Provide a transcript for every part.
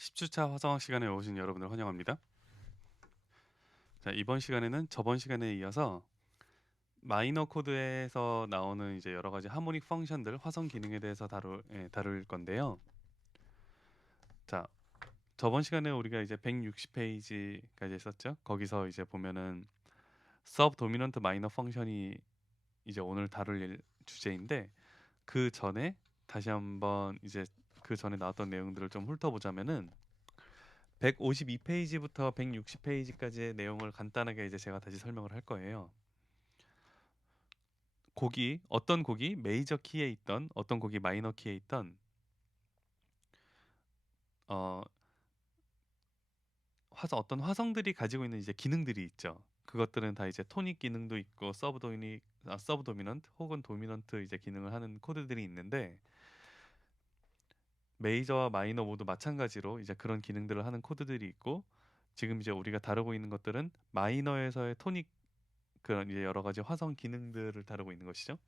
10주차 화성학 시간에 오신 여러분을 환영합니다. 자, 이번 시간에는 저번 시간에 이어서 마이너 코드에서 나오는 이제 여러 가지 하모닉 펑션들, 화성 기능에 대해서 다룰 건데요. 자, 저번 시간에 우리가 이제 160페이지까지 했었죠. 거기서 이제 보면은 서브 도미넌트 마이너 펑션이 이제 오늘 다룰 주제인데, 그 전에 다시 한번 이제 그 전에 나왔던 내용들을 좀 훑어보자면은 152페이지부터 160페이지까지의 내용을 간단하게 이제 제가 다시 설명을 할 거예요. 어떤 곡이 메이저 키에 있던, 어떤 곡이 마이너 키에 있던, 어, 어떤 화성들이 가지고 있는 이제 기능들이 있죠. 그것들은 다 이제 토닉 기능도 있고, 서브 도미넌트 혹은 도미넌트 이제 기능을 하는 코드들이 있는데, 메이저와 마이너 모두 마찬가지로 이제 그런 기능들을 하는 코드들이 있고, 지금 이제 우리가 다루고 있는 것들은 마이너에서의 토닉, 그런 이제 여러 가지 화성 기능들을 다루고 있는 것이죠.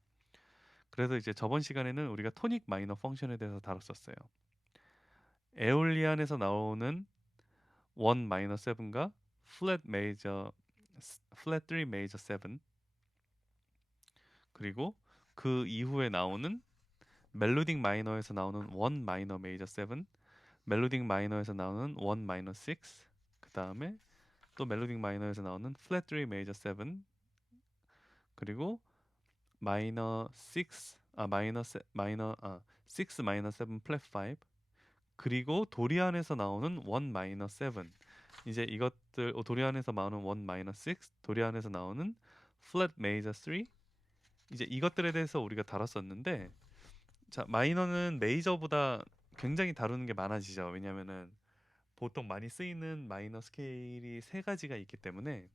그래서 이제 저번 시간에는 우리가 토닉 마이너 펑션에 대해서 다뤘었어요. 에올리안에서 나오는 1 마이너 7과 플랫 3 메이저 7, 그리고 그 이후에 나오는 멜로딕 마이너에서 나오는 1 마이너 메이저 7, 멜로딕 마이너에서 나오는 1 마이너 6, 그 다음에 또 멜로딕 마이너에서 나오는 플랫 3 메이저 7, 그리고 마이너 6, 마이너 6 마이너 7 플랫 5, 그리고 도리안에서 나오는 1 마이너 7, 이제 이것들 도리안에서 나오는 1 마이너 6, 도리안에서 나오는 플랫 메이저 3, 이제 이것들에 대해서 우리가 다뤘었는데, 자, 마이너는 메이저보다 굉장히 다루는 게 많아지죠. 왜냐면은 보통 많이 쓰이는 마이너 스케일이 세 가지가 있기 때문에,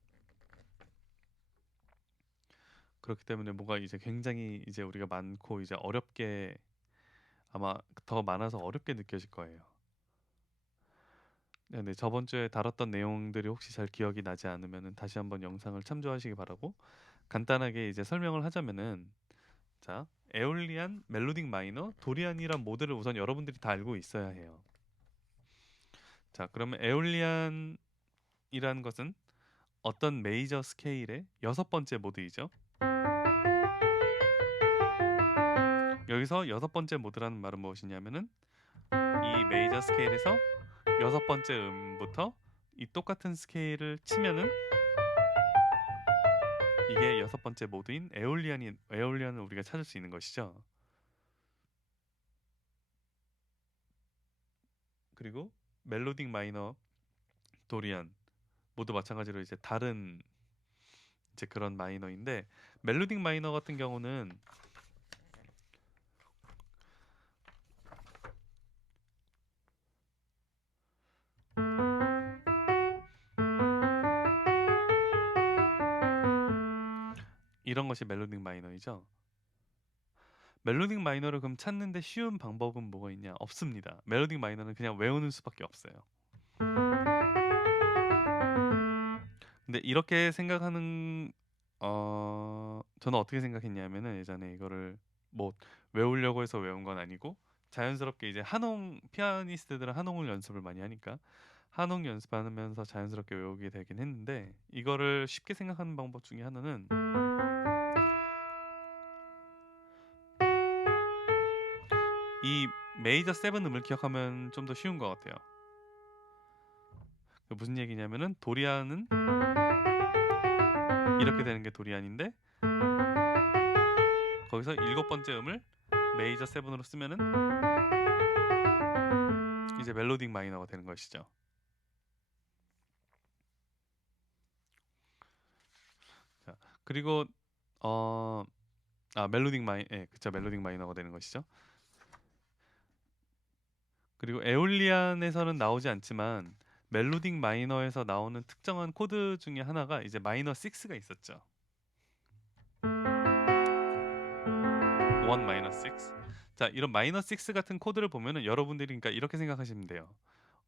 그렇기 때문에 뭐가 이제 굉장히 이제 우리가 많고 이제 어렵게, 아마 더 많아서 어렵게 느껴질 거예요. 네, 저번 주에 다뤘던 내용들이 혹시 잘 기억이 나지 않으면은 다시 한번 영상을 참조하시기 바라고, 간단하게 이제 설명을 하자면은, 자, 에올리안, 멜로딕 마이너, 도리안이란 모델을 우선 여러분들이 다 알고 있어야 해요. 자, 그러면 에올리안이라는 것은 어떤 메이저 스케일의 여섯 번째 모드이죠. 여기서 여섯 번째 모드라는 말은 무엇이냐면은, 이 메이저 스케일에서 여섯 번째 음부터 이 똑같은 스케일을 치면은 이게 여섯 번째 모드인 에올리안을 우리가 찾을 수 있는 것이죠. 그리고 멜로딕 마이너, 도리안 모두 마찬가지로 이제 다른 이제 그런 마이너인데, 멜로딕 마이너 같은 경우는 이런 것이 멜로딕 마이너이죠. 멜로딕 마이너를 그럼 찾는데 쉬운 방법은 뭐가 있냐? 없습니다. 멜로딕 마이너는 그냥 외우는 수밖에 없어요. 근데 이렇게 생각하는, 저는 어떻게 생각했냐면은, 예전에 이거를 뭐 외우려고 해서 외운 건 아니고, 자연스럽게 이제 피아니스트들은 한홍을 연습을 많이 하니까 한홍 연습하면서 자연스럽게 외우게 되긴 했는데, 이거를 쉽게 생각하는 방법 중에 하나는 이 메이저 7 음을 기억하면 좀 더 쉬운 것 같아요. 무슨 얘기냐면은, 도리안은 이렇게 되는 게 도리안인데, 거기서 일곱 번째 음을 메이저 7으로 쓰면은 이제 멜로딕 마이너가 되는 것이죠. 자, 그리고 어, 그쵸, 멜로딕 마이너가 되는 것이죠. 그리고 에올리안에서는 나오지 않지만 멜로딕 마이너에서 나오는 특정한 코드 중에 하나가 이제 마이너 6가 있었죠. 1 마이너 6. 자, 이런 마이너 6 같은 코드를 보면은 여러분들이 그러니까 이렇게 생각하시면 돼요.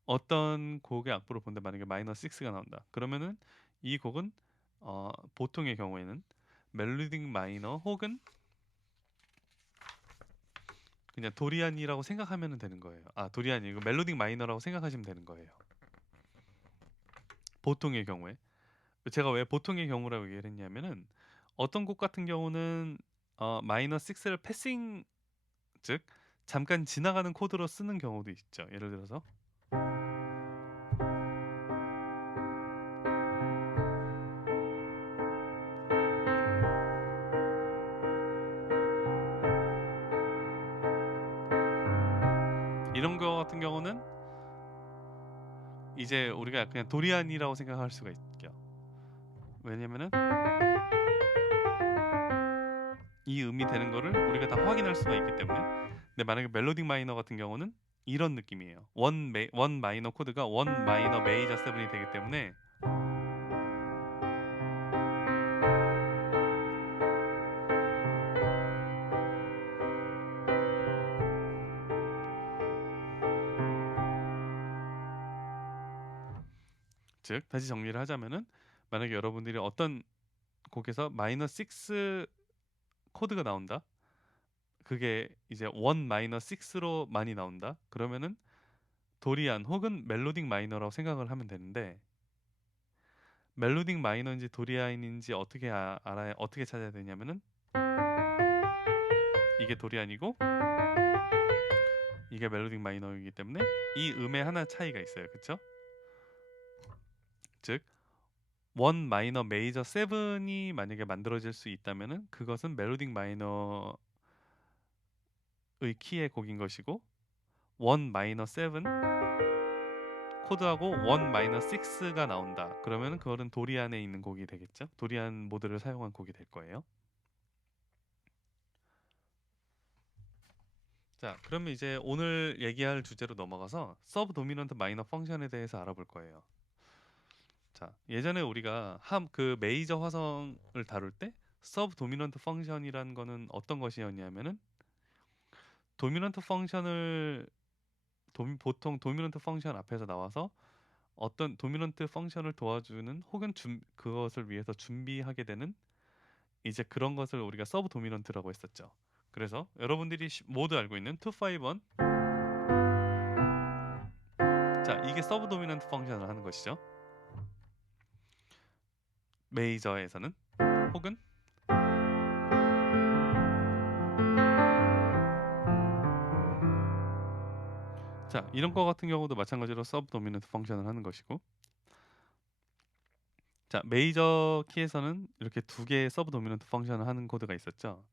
어떤 곡의 악보를 본데 만약에 마이너 6가 나온다. 그러면은 이 곡은 보통의 경우에는 멜로딕 마이너 혹은 그냥 도리안이라고 생각하면 되는 거예요. 도리안이 이거 멜로딕 마이너라고 생각하시면 되는 거예요. 보통의 경우에. 제가 왜 보통의 경우라고 얘기를 했냐면은 어떤 곡 같은 경우는 마이너 6를 패싱, 즉 잠깐 지나가는 코드로 쓰는 경우도 있죠. 예를 들어서 이런 거 같은 경우는 이제 우리가 그냥 도리안이라고 생각할 수가 있죠. 왜냐면은 이 음이 되는 거를 우리가 다 확인할 수가 있기 때문에. 근데 만약에 멜로딕 마이너 같은 경우는 이런 느낌이에요. 원 마이너 코드가 원 마이너 메이저 7이 되기 때문에 즉 다시 정리를 하자면은 만약에 여러분들이 어떤 곡에서 마이너 6 코드가 나온다. 그게 이제 원 마이너 6로 많이 나온다. 그러면은 도리안 혹은 멜로딕 마이너라고 생각을 하면 되는데, 멜로딕 마이너인지 도리안인지 어떻게 찾아야 되냐면은 이게 도리안이고 이게 멜로딕 마이너이기 때문에 이 음에 하나 차이가 있어요. 그쵸? 즉 원 마이너 메이저 7이 만약에 만들어질 수 있다면은 그것은 멜로딕 마이너의 키의 곡인 것이고, 원 마이너 7 코드하고 원 마이너 6가 나온다. 그러면은 그거는 도리안에 있는 곡이 되겠죠? 도리안 모드를 사용한 곡이 될 거예요. 자, 그러면 이제 오늘 얘기할 주제로 넘어가서 서브 도미넌트 마이너 펑션에 대해서 알아볼 거예요. 자, 예전에 우리가 그 메이저 화성을 다룰 때 서브 도미넌트 펑션이라는 거는 어떤 것이었냐면은 도미넌트 펑션을 보통 도미넌트 펑션 앞에서 나와서 어떤 도미넌트 펑션을 도와주는 혹은 그것을 위해서 준비하게 되는 이제 그런 것을 우리가 서브 도미넌트라고 했었죠. 그래서 여러분들이 모두 알고 있는 251, 자, 이게 서브 도미넌트 펑션을 하는 것이죠. 메이저에서는 혹은 자, 이런 거 같은 경우도 마찬가지로 서브 도미넌트 펑션을 하는 것이고, 자, 메이저 키에서는 이렇게 두 개의 서브 도미넌트 펑션을 하는 코드가 있었죠.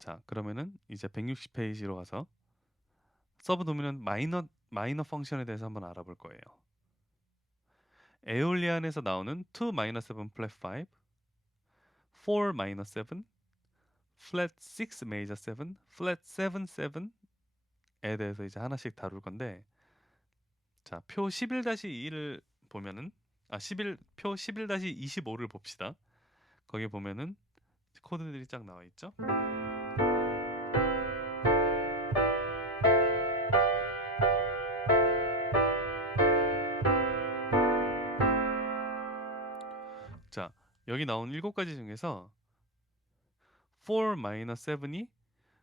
자, 그러면은 이제 160페이지로 가서 서브 도미넌트 마이너 펑션에 대해서 한번 알아볼 거예요. 에올리안에서 나오는 2 7 플랫 5, 4 7, 플랫 6 메이저 7, 플랫 7 7에 대해서 이제 하나씩 다룰 건데, 자, 표 11-1을 보면은 표 11-25를 봅시다. 거기 보면은 코드들이 쫙 나와 있죠. 자, 여기 나온 7가지 중에서 4 7이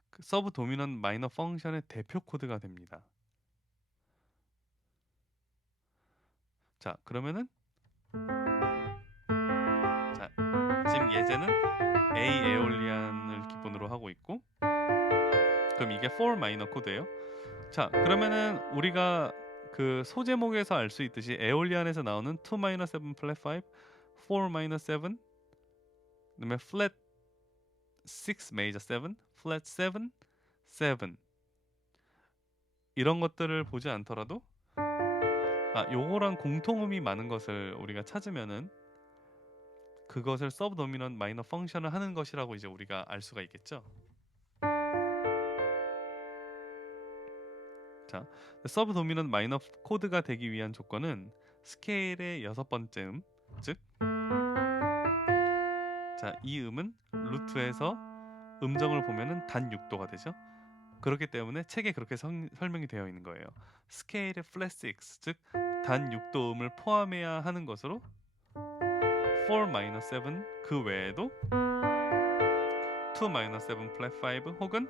그 서브 도미넌트 마이너 펑션의 대표 코드가 됩니다. 자, 그러면은 자, 지금 예제는 A 에올리안을 기본으로 하고 있고, 그럼 이게 4 마이너 코드예요. 자, 그러면은 우리가 그 소제목에서 알 수 있듯이 에올리안에서 나오는 2 7 플랫 5, 4 7, 그다음에 플랫 6 메이저 7, 플랫 7, 7 이런 것들을 보지 않더라도 요거랑 공통음이 많은 것을 우리가 찾으면은 그것을 서브 도미넌트 마이너 펑션을 하는 것이라고 이제 우리가 알 수가 있겠죠. 자, 서브 도미넌트 마이너 코드가 되기 위한 조건은 스케일의 6번째 음, 즉 자, 이 음은 루트에서 음정을 보면은 단 6도가 되죠. 그렇기 때문에 책에 그렇게 설명이 되어 있는 거예요. 스케일의 플랫 6, 즉 단 6도 음을 포함해야 하는 것으로 4 7 그 외에도 2 7 플랫 5 혹은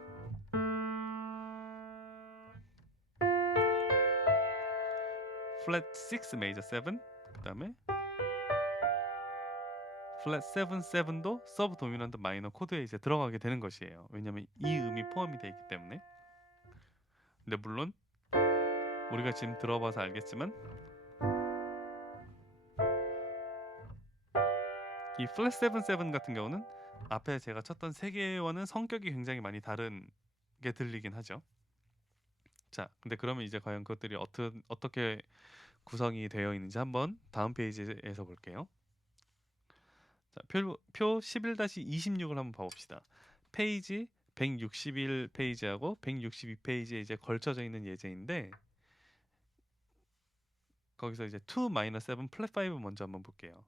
플랫 6 메이저 7, 그 다음에 플랫 7, 7도 서브 도미넌트 마이너 코드에 이제 들어가게 되는 것이에요. 왜냐면 이 음이 포함이 되어 있기 때문에. 근데 물론 우리가 지금 들어봐서 알겠지만 이 플랫 7, 7 같은 경우는 앞에 제가 쳤던 세 개와는 성격이 굉장히 많이 다른 게 들리긴 하죠. 자, 근데 그러면 이제 과연 그것들이 어떻게 구성이 되어 있는지 한번 다음 페이지에서 볼게요. 자, 표 11-26을 한번 봐봅시다. 페이지 161 페이지하고 162 페이지에 이제 걸쳐져 있는 예제인데 거기서 이제 2-7 플랫 5 먼저 한번 볼게요.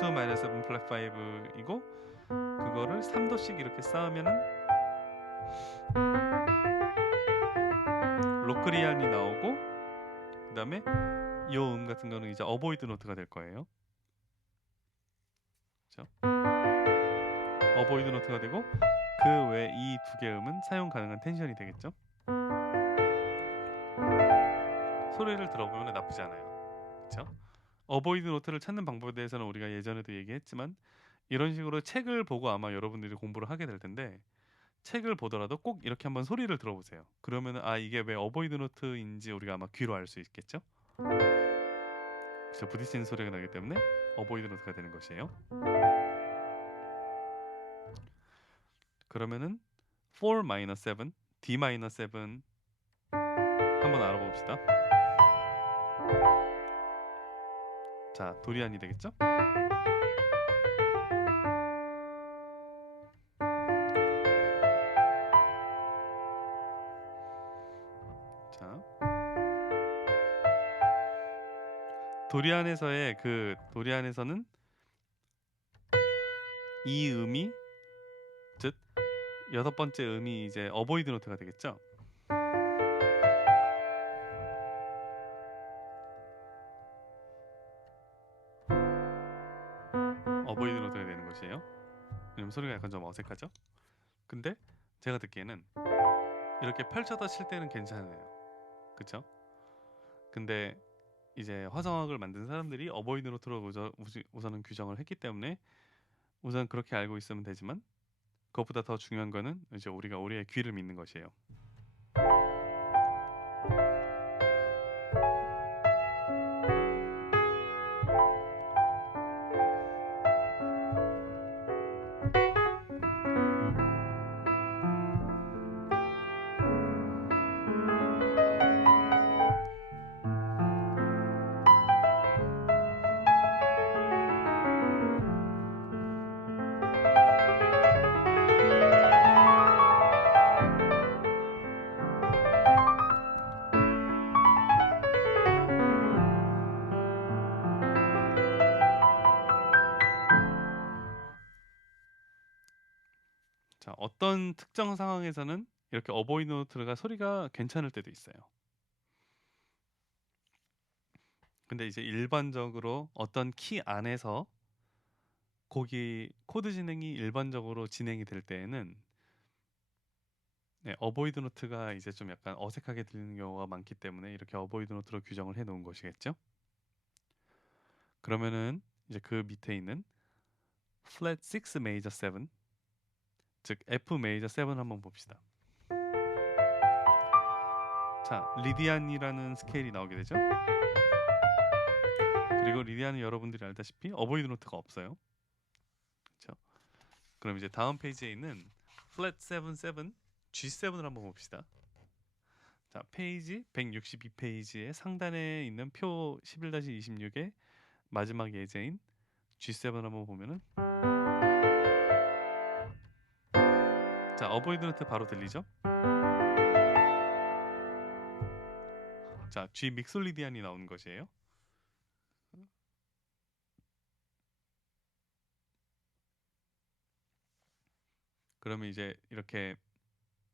2-7 플랫 5이고 그거를 3도씩 이렇게 쌓으면은 로크리안이 나오고 그 다음에 이 음 같은 거는 이제 어보이드 노트가 될 거예요. 그렇죠? 어보이드 노트가 되고 그 외 이 두 개 음은 사용 가능한 텐션이 되겠죠? 소리를 들어보면 나쁘지 않아요. 그렇죠? 어보이드 노트를 찾는 방법에 대해서는 우리가 예전에도 얘기했지만 이런 식으로 책을 보고 아마 여러분들이 공부를 하게 될 텐데 책을 보더라도 꼭 이렇게 한번 소리를 들어보세요. 그러면 아 이게 왜 어보이드 노트인지 우리가 아마 귀로 알 수 있겠죠? 그래서 부딪히는 소리가 나기 때문에 어보이드 노트가 되는 것이에요. 그러면은 4-7, D-7 한번 알아봅시다. 자, 도리안이 되겠죠? 자, 도리안에서는 이 음이 즉 여섯 번째 음이 이제 어보이드 노트가 되겠죠? 어보이드 노트가 되는 것이에요. 왜냐면 소리가 약간 좀 어색하죠? 근데 제가 듣기에는 이렇게 펼쳐서 칠 때는 괜찮아요. 그쵸? 근데 이제 화성학을 만든 사람들이 어보이드 노트로 우선은 규정을 했기 때문에 우선 그렇게 알고 있으면 되지만 그것보다 더 중요한 거는 이제 우리가 우리의 귀를 믿는 것이에요. 자, 어떤 특정 상황에서는 이렇게 어보이드 노트가 소리가 괜찮을 때도 있어요. 근데 이제 일반적으로 어떤 키 안에서 곡이 코드 진행이 일반적으로 진행이 될 때에는 네, 어보이드 노트가 이제 좀 약간 어색하게 들리는 경우가 많기 때문에 이렇게 어보이드 노트로 규정을 해 놓은 것이겠죠? 그러면은 이제 그 밑에 있는 flat 6 major 7, 즉 F major 7 한번 봅시다. 자, 리디안이라는 스케일이 나오게 되죠? 그리고 리디안은 여러분들이 알다시피 어보이드 노트가 없어요. 그렇죠? 그럼 이제 다음 페이지에 있는 flat 7 7 G7을 한번 봅시다. 자, 페이지 162페이지의 상단에 있는 표 11-26의 마지막 예제인 G7 한번 보면은 자, 어보이드 노트 바로 들리죠? 자, G 믹솔리디안이 나오는 것이에요. 그러면 이제 이렇게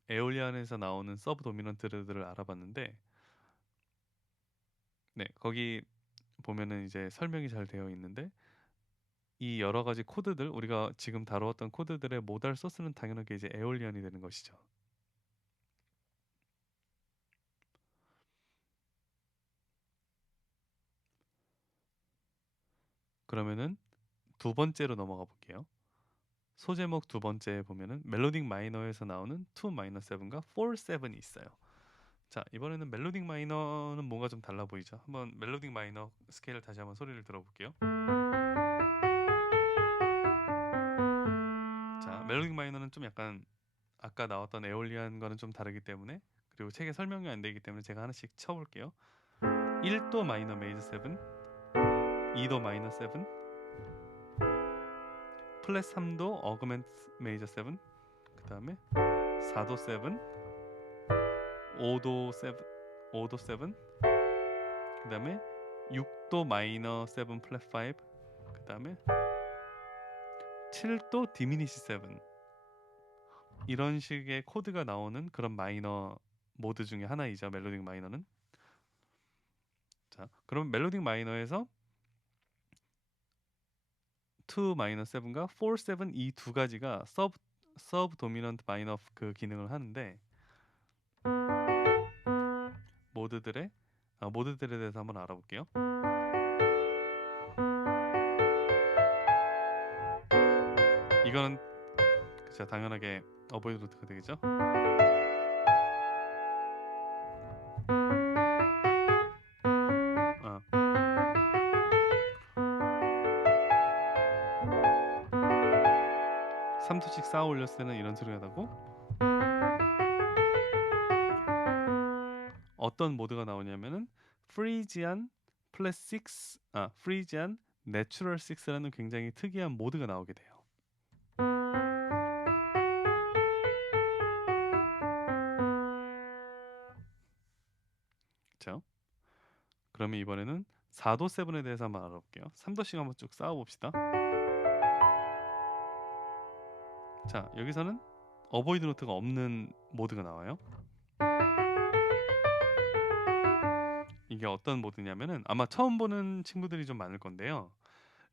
에올리안에서 나오는 서브 도미넌트들을 알아봤는데 네, 거기 보면은 이제 설명이 잘 되어 있는데 이 여러 가지 코드들 우리가 지금 다루었던 코드들의 모달 소스는 당연하게 이제 에올리언이 되는 것이죠. 그러면은 두 번째로 넘어가 볼게요. 소제목 두 번째에 보면은 멜로딕 마이너에서 나오는 2-7과 4-7이 있어요. 자, 이번에는 멜로딕 마이너는 뭔가 좀 달라 보이죠? 한번 멜로딕 마이너 스케일을 다시 한번 소리를 들어볼게요. 자, 멜로딕 마이너는 좀 약간 아까 나왔던 에올리안과는 좀 다르기 때문에, 그리고 책에 설명이 안 되기 때문에 제가 하나씩 쳐볼게요. 1도 마이너 메이저 7, 2도 마이너 7, 플랫 3도 어그멘트 메이저 7, 그 다음에 4도 7, 5도 7, 5도 7, 그 다음에 6도 마이너 7 플랫 5, 그 다음에 7도 디미니시 7. 이런 식의 코드가 나오는 그런 마이너 모드 중에 하나이죠. 멜로딕 마이너는. 자, 그럼 멜로딕 마이너에서 2-7과 4-7 이 두 가지가 서브 도미넌트 마이너 그 기능을 하는데, 모드들에 대해서 한번 알아볼게요. 이거는 그쵸, 당연하게 어보이드 루트가 되겠죠. 어. 3도씩 쌓아 올렸을 때는 이런 소리가 나고, 어떤 모드가 나오냐면은 프리지안 프리지안 내추럴 6라는 굉장히 특이한 모드가 나오게 돼요. 그렇죠? 그러면 이번에는 4도 7에 대해서 한번 알아볼게요. 3도씩 한번 쭉 쌓아 봅시다. 자, 여기서는 어보이드 노트가 없는 모드가 나와요. 이게 어떤 모드냐면은 아마 처음 보는 친구들이 좀 많을 건데요.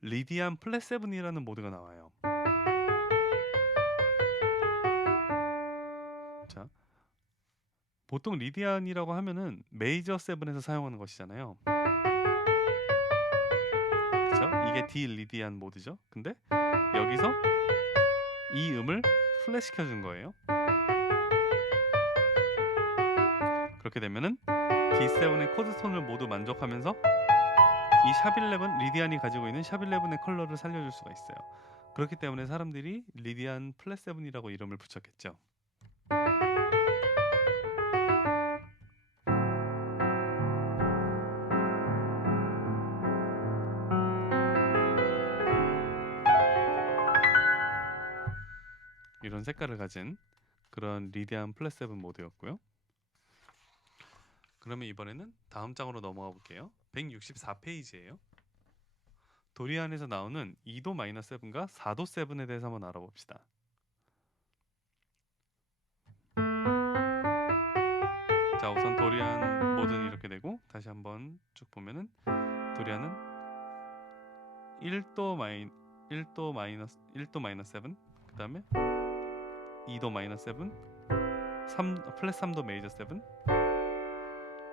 리디안 플랫 7이라는 모드가 나와요. 자, 보통 리디안이라고 하면은 메이저 7에서 사용하는 것이잖아요. 그쵸? 이게 D 리디안 모드죠. 근데 여기서 이 음을 플랫 시켜준 거예요. 그렇게 되면은 D7의 코드톤을 모두 만족하면서 이 샵11 리디안이 가지고 있는 샵11의 컬러를 살려줄 수가 있어요. 그렇기 때문에 사람들이 리디안 플랫 7이라고 이름을 붙였겠죠. 이런 색깔을 가진 그런 리디안 플랫 7 모드였고요. 그러면 이번에는 다음 장으로 넘어가 볼게요. 164페이지예요. 도리안에서 나오는 2도 마이너 7과 4도 7에 대해서 한번 알아봅시다. 자, 우선 도리안 모드는 이렇게 되고, 다시 한번 쭉 보면은 도리안은 1도 마이너 7, 그 다음에 2도 마이너 7, 플랫 3도 메이저 7,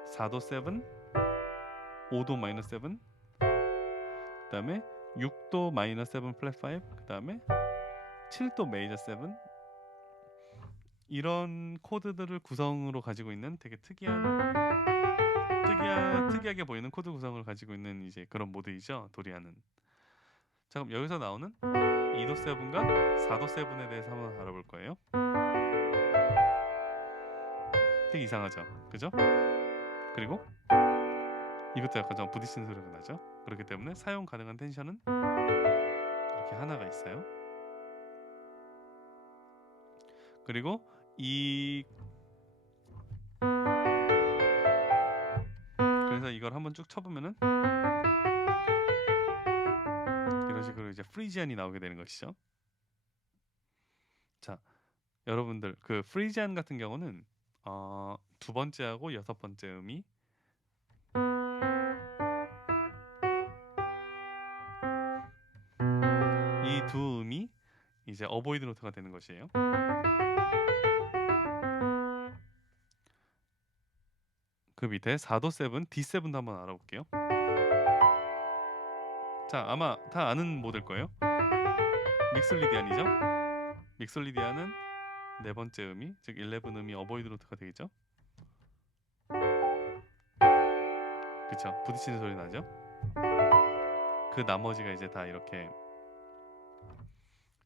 4도 7, 5도 마이너 7, 그 다음에 6도 마이너 7 플랫 5, 그 다음에 7도 메이저 7. 이런 코드들을 구성으로 가지고 있는 되게 특이하게 보이는 코드 구성을 가지고 있는 이제 그런 모드이죠, 도리안은. 자, 그럼 여기서 나오는 2도 7과 4도 7에 대해서 한번 알아볼 거예요. 되게 이상하죠, 그죠? 그리고 이것도 약간 좀 부딪히는 소리가 나죠. 그렇기 때문에 사용 가능한 텐션은 이렇게 하나가 있어요. 그리고 그래서 이걸 한번 쭉 쳐보면은 이런 식으로 이제 프리지안이 나오게 되는 것이죠. 자, 여러분들 그 프리지안 같은 경우는 두 번째하고 여섯 번째 음이 이제 어보이드 노트가 되는 것이에요. 그 밑에 4도 7, D7도 한번 알아볼게요. 자, 아마 다 아는 모드일 거예요. 믹솔리디안이죠. 믹솔리디안은 네 번째 음이, 즉 11 음이 어보이드 노트가 되겠죠. 그쵸? 부딪히는 소리 나죠. 그 나머지가 이제 다 이렇게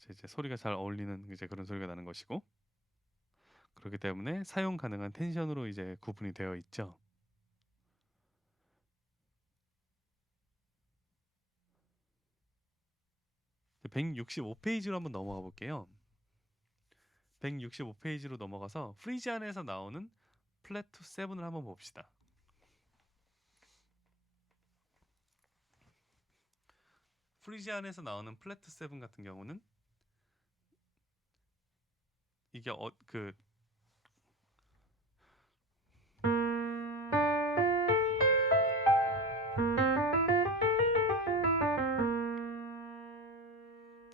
이제 소리가 잘 어울리는 이제 그런 소리가 나는 것이고, 그렇기 때문에 사용 가능한 텐션으로 이제 구분이 되어 있죠. 네, 165페이지로 한번 넘어가 볼게요. 165페이지로 넘어가서 프리지안에서 나오는 플랫 투 7을 한번 봅시다. 프리지안에서 나오는 플랫 투 7 같은 경우는 이게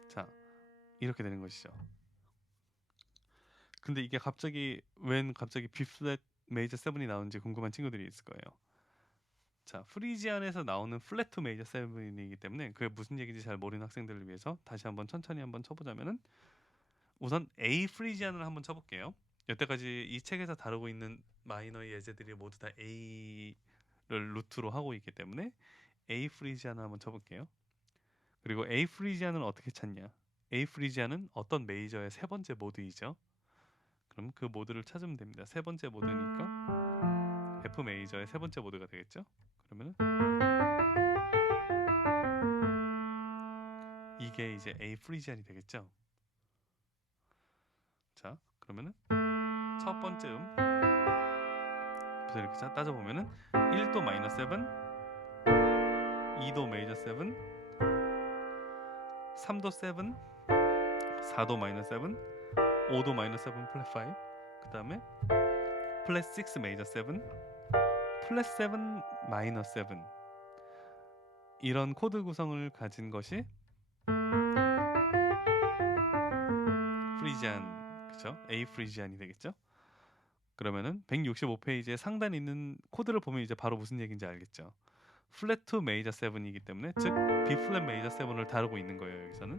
자, 이렇게 되는 것이죠. 근데 이게 갑자기 B 플랫 메이저 7이 나오는지 궁금한 친구들이 있을 거예요. 자, 프리지안에서 나오는 플랫 투 메이저 7이기 때문에 그게 무슨 얘기인지 잘 모르는 학생들을 위해서 다시 한번 천천히 한번 쳐보자면은, 우선 A 프리지안을 한번 쳐볼게요. 여태까지 이 책에서 다루고 있는 마이너의 예제들이 모두 다 A를 루트로 하고 있기 때문에 A 프리지안을 한번 쳐볼게요. 그리고 A 프리지안은 어떻게 찾냐? A 프리지안은 어떤 메이저의 세 번째 모드이죠. 그럼 그 모드를 찾으면 됩니다. 세 번째 모드니까 F 메이저의 세 번째 모드가 되겠죠. 그러면은 이게 이제 A 프리지안이 되겠죠. 자, 그러면은 첫 번째 부터 이렇게 따져보면은 1도 마이너 7, 2도 메이저 7, 3도 7, 4도 마이너 7, 5도 마이너 7 플랫 5, 그 다음에 플랫 6 메이저 7, 플랫 7 마이너 7, 이런 코드 구성을 가진 것이 프리지안, 그쵸? A 프리지안이 되겠죠? 그러면은 165페이지에 상단에 있는 코드를 보면 이제 바로 무슨 얘기인지 알겠죠? 플랫 투 메이저 7이기 때문에, 즉 B 플랫 메이저 7을 다루고 있는 거예요. 여기서는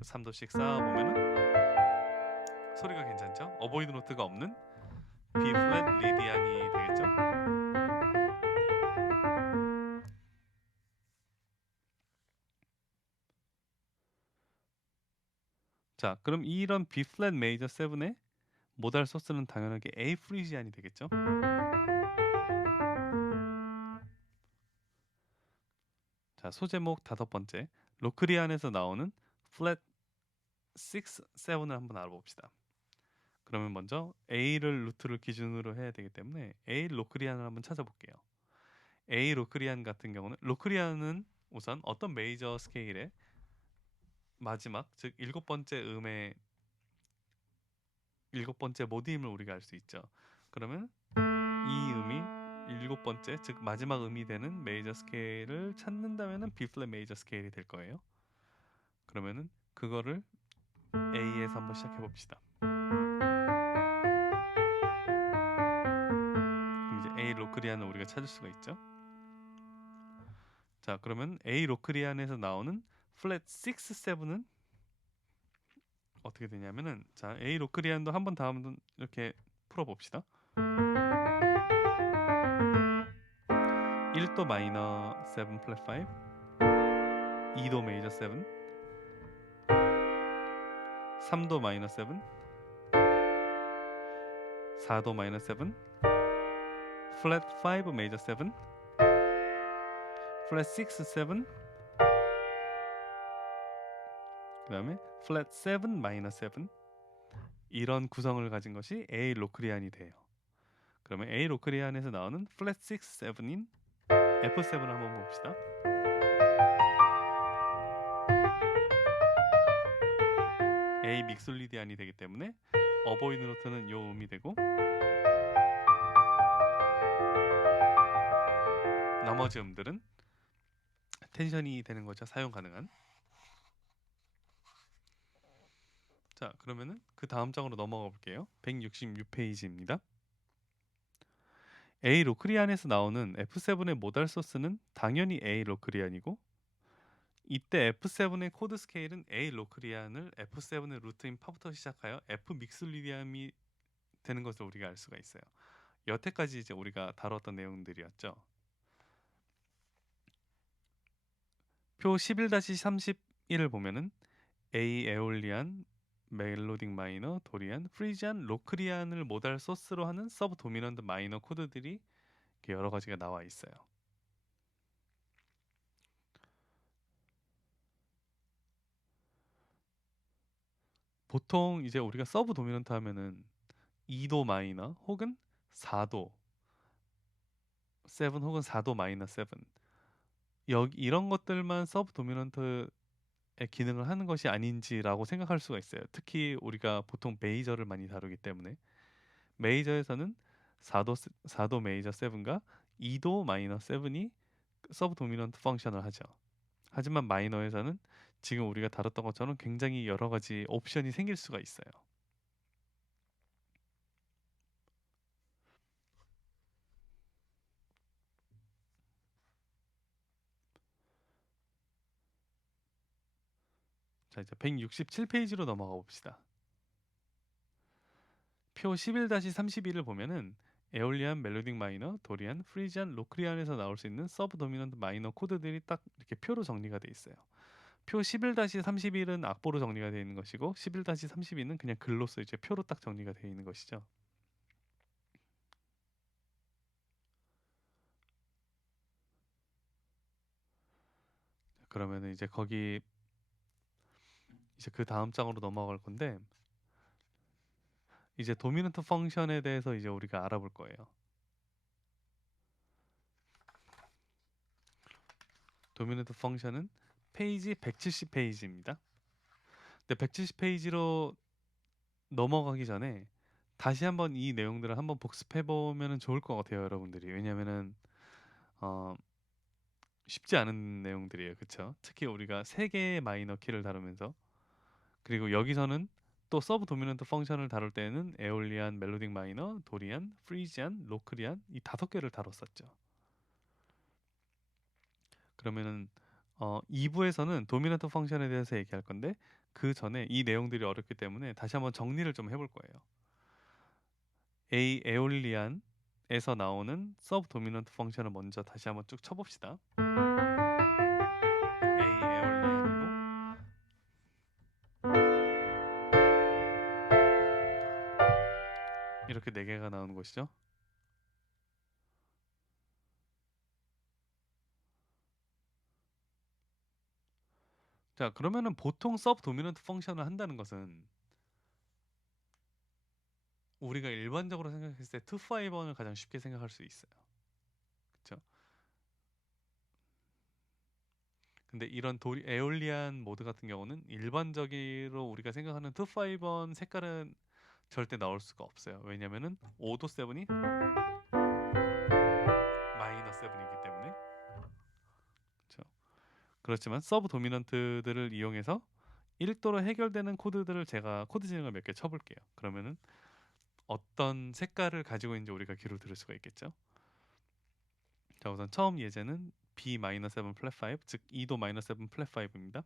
3도씩 쌓아보면은 소리가 괜찮죠? 어보이드 노트가 없는 B 플랫 리디안이 되겠죠? 자, 그럼 이런 B 플랫 메이저 7의 모달 소스는 당연하게 A 프리지안이 되겠죠? 자, 소제목 5번째, 로크리안에서 나오는 플랫 6, 7을 한번 알아봅시다. 그러면 먼저 A를 루트를 기준으로 해야 되기 때문에 A 로크리안을 한번 찾아볼게요. A 로크리안 같은 경우는, 로크리안은 우선 어떤 메이저 스케일의 마지막, 즉 7번째 음의 7번째 모드임을 우리가 알 수 있죠. 그러면 이 음이 7번째, 즉 마지막 음이 되는 메이저 스케일을 찾는다면은 B 플랫 메이저 스케일이 될 거예요. 그러면은 그거를 A에서 한번 시작해 봅시다. 그럼 이제 A 로크리안을 우리가 찾을 수가 있죠. 자, 그러면 A 로크리안에서 나오는 플랫 6, 7은 어떻게 되냐면은, 자, A 로크리안도 한번 다음 이렇게 풀어 봅시다. 1도 마이너 7 플랫 5, 2도 메이저 7, 3도 마이너 7, 4도 마이너 7, 플랫 5 메이저 7, 플랫 6, 7, 그 다음에 플랫 7 마이너 7, 이런 구성을 가진 것이 A 로크리안이 돼요. 그러면 A 로크리안에서 나오는 플랫 6, 7인 F7을 한번 봅시다. A 믹솔리디안이 되기 때문에 어보이드 노트는 요 음이 되고, 나머지 음들은 텐션이 되는 거죠. 사용 가능한. 자, 그러면은 그 다음 장으로 넘어가 볼게요. 166페이지입니다. A 로크리안에서 나오는 F7의 모달 소스는 당연히 A 로크리안이고, 이때 F7의 코드 스케일은 A 로크리안을 F7의 루트인 파부터 시작하여 F 믹슬리디안이 되는 것을 우리가 알 수가 있어요. 여태까지 이제 우리가 다뤘던 내용들이었죠. 표 11-31을 보면은 A 에올리안, 멜로딕 마이너, 도리안, 프리지안, 로크리안을 모달 소스로 하는 서브 도미넌트 마이너 코드들이 이렇게 여러 가지가 나와 있어요. 보통 이제 우리가 서브 도미넌트 하면은 2도 마이너 혹은 4도 7 혹은 4도 마이너 7 여기 이런 것들만 서브 도미넌트의 기능을 하는 것이 아닌지라고 생각할 수가 있어요. 특히 우리가 보통 메이저를 많이 다루기 때문에 메이저에서는 4도 메이저 7과 2도 마이너 7이 서브 도미넌트 펑션을 하죠. 하지만 마이너에서는 지금 우리가 다뤘던 것처럼 굉장히 여러 가지 옵션이 생길 수가 있어요. 자, 이제 167페이지로 넘어가 봅시다. 표 11-31을 보면은 에올리안, 멜로딕 마이너, 도리안, 프리지안, 로크리안에서 나올 수 있는 서브 도미넌트 마이너 코드들이 딱 이렇게 표로 정리가 돼 있어요. 표 11-31은 악보로 정리가 되어 있는 것이고 11-32는 그냥 글로써 이제 표로 딱 정리가 되어 있는 것이죠. 그러면은 이제 거기 이제 그 다음 장으로 넘어갈 건데 이제 도미넌트 펑션에 대해서 이제 우리가 알아볼 거예요. 도미넌트 펑션은 페이지 170페이지입니다. 근데 170페이지로 넘어가기 전에 다시 한번 이 내용들을 한번 복습해 보면 좋을 것 같아요, 여러분들이. 왜냐면은 어, 쉽지 않은 내용들이에요, 그렇죠? 특히 우리가 세 개의 마이너 키를 다루면서 그리고 여기서는 또 서브 도미넌트 펑션을 다룰 때는 에올리안, 멜로딕 마이너, 도리안, 프리지안, 로크리안 이 5개를 다뤘었죠. 그러면은 2부에서는 도미넌트 펑션에 대해서 얘기할 건데 그 전에 이 내용들이 어렵기 때문에 다시 한번 정리를 좀 해볼 거예요. A 에올리안에서 나오는 서브 도미넌트 펑션을 먼저 다시 한번 쭉 쳐봅시다. A 에올리안이고 이렇게 4개가 나오는 것이죠. 자, 그러면은 보통 서브 도미넌트 펑션을 한다는 것은 우리가 일반적으로 생각했을 때 2, 5, 1을 가장 쉽게 생각할 수 있어요. 그렇죠? 근데 이런 에올리안 모드 같은 경우는 일반적으로 우리가 생각하는 2, 5, 1 색깔은 절대 나올 수가 없어요. 왜냐면은 5도 7이 마이너 7이기 때문에. 그렇죠? 그렇지만 서브 도미넌트들을 이용해서 1도로 해결되는 코드들을 제가 코드 진행을 몇 개 쳐볼게요. 그러면은 어떤 색깔을 가지고 있는지 우리가 귀로 들을 수가 있겠죠. 자, 우선 처음 예제는 B-7 플랫 5, 즉 2도 -7 플랫 5입니다.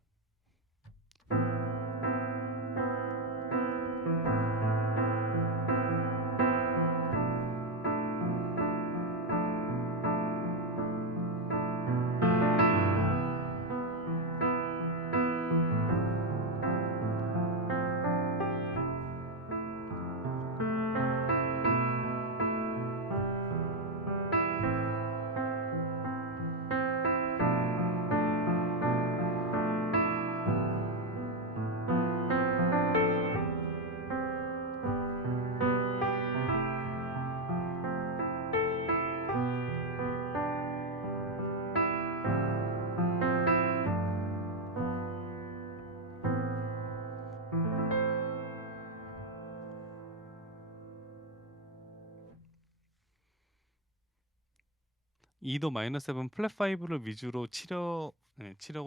E도 -7 플랫 5를 위주로 치려고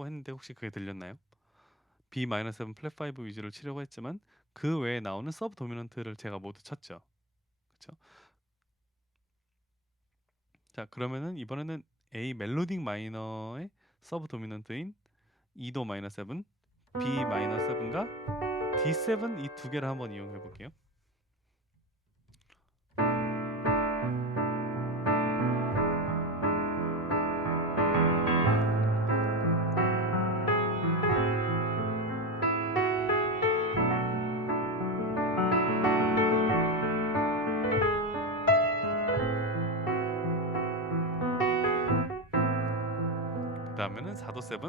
했는데 혹시 그게 들렸나요? B-7 플랫 5 위주로 치려고 했지만 그 외에 나오는 서브 도미넌트를 제가 모두 쳤죠. 그렇죠? 자, 그러면은 이번에는 A 멜로딕 마이너의 서브 도미넌트인 E도 마이너 7, B 마이너 7과 D7 이 두 개를 한번 이용해 볼게요. 그 다음에는 4도 7,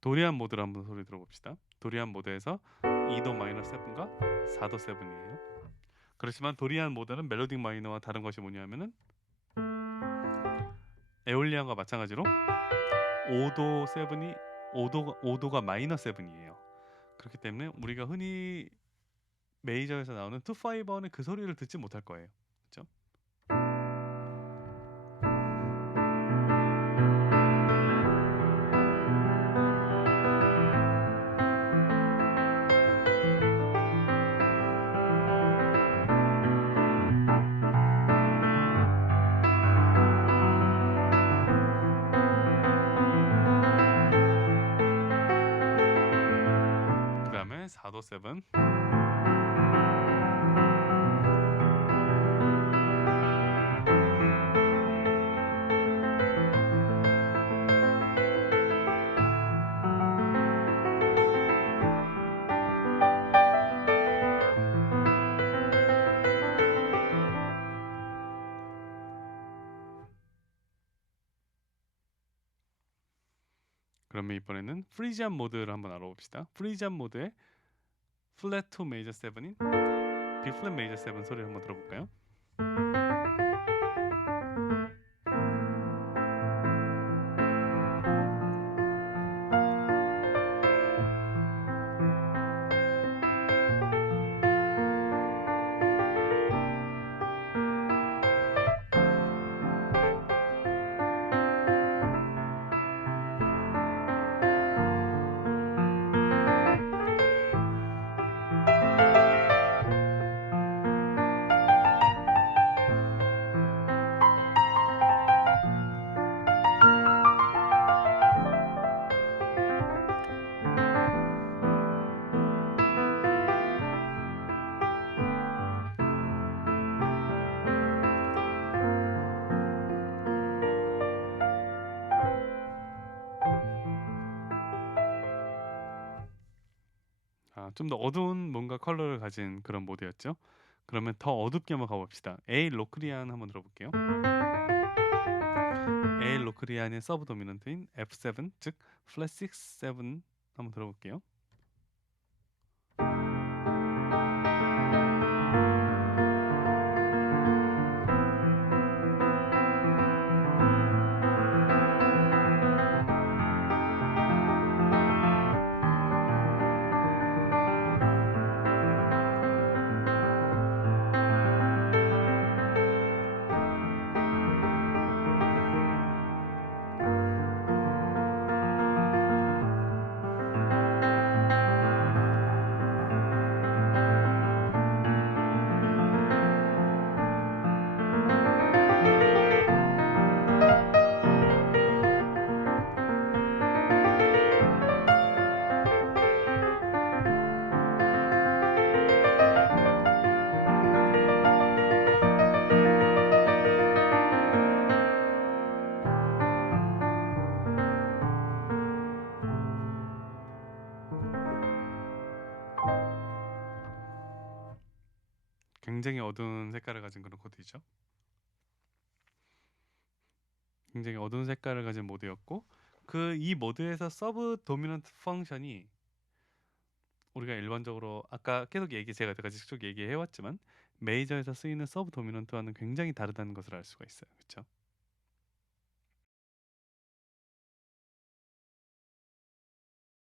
도리안 모드를 한번 소리 들어봅시다. 도리안 모드에서 E도 마이너 7과 4도 7이에요. 그렇지만 도리안 모드는 멜로딕 마이너와 다른 것이 뭐냐면은 에올리안과 마찬가지로 5도 7이 5도가 마이너 7이에요. 그렇기 때문에 우리가 흔히 메이저에서 나오는 2-5번의 그 소리를 듣지 못할 거예요. 그렇죠? 그 다음에 4도 7, 그러면 이번에는 프리지안 모드를 한번 알아봅시다. 프리지안 모드의 플랫 2 메이저 7인 B 플랫 메이저 7 소리를 한번 들어볼까요? 좀 더 어두운 뭔가 컬러를 가진 그런 모드였죠. 그러면 더 어둡게 한번 가봅시다. A 로크리안 한번 들어볼게요. A 로크리안의 서브 도미넌트인 F7, 즉 플랫 6, 7 한번 들어볼게요. 굉장히 어두운 색깔을 가진 그런 코드이죠. 굉장히 어두운 색깔을 가진 모드였고 그 이 모드에서 서브 도미넌트 펑션이 우리가 일반적으로 아까 계속 제가 쭉 얘기해 왔지만 메이저에서 쓰이는 서브 도미넌트와는 굉장히 다르다는 것을 알 수가 있어요. 그렇죠?